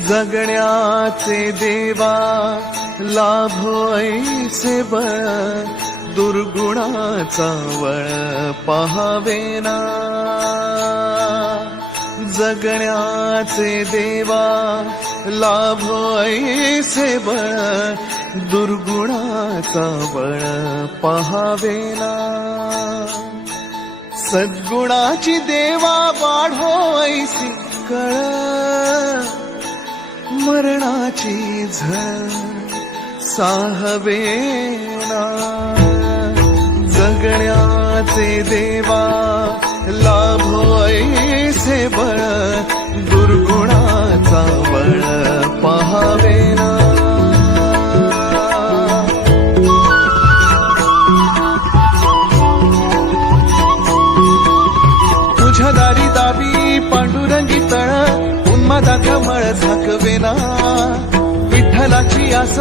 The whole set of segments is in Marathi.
जगण्याचे देवा लाभो ऐसे बळ, दुर्गुणाचा वळ पहावेना. जगण्याचे देवा लाभो ऐसे बळ, दुर्गुणाचा बळ पहावेना. सद्गुणाची देवा वाढो ऐसी कळ, मरणाची झळ साहवेना. जगण्याचे देवा लाभो ऐसे बळ, दुर्गुणाचा बळ पहावेना. तुझ्या दारी दावी पांडुरंगी तळ, उन्मादाचा मळ झाकवेना. विठ्ठलाची आस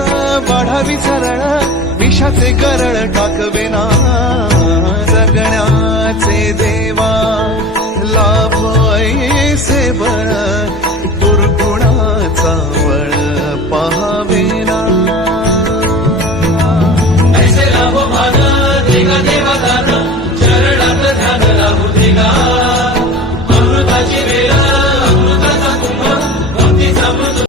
वाढावी सरळ, विषाचे गरळ टाकवेना. जगण्याचे देवा लाभो ऐसे बळ,